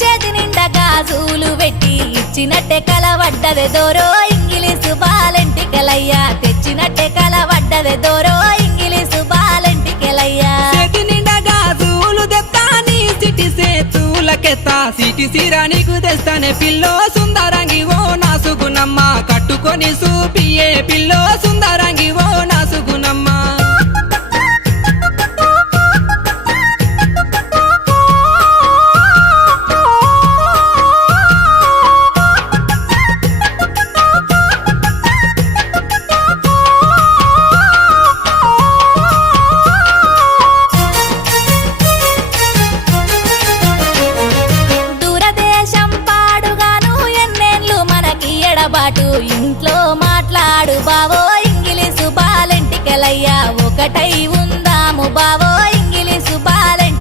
చేతి నిండా గాజులు పెట్టి ఇచ్చినట్టే కలవడ్డదే దోరో ఇంగిలీసు బాలెంటికెలయ్యా తెచ్చినట్టే కలవడ్డదే దోరో ఇంగిలీసు బాలెంటికెలయ్యా చేతి నిండా గాజులు తెస్తాని సిటి సేతులకెత్తా సిటి సిరా నీకు తెస్తానే పిల్లో సుందరంగి ఓ నా సుగుణమ్మ కట్టుకొని సూపియే పిల్లో సుందరంగి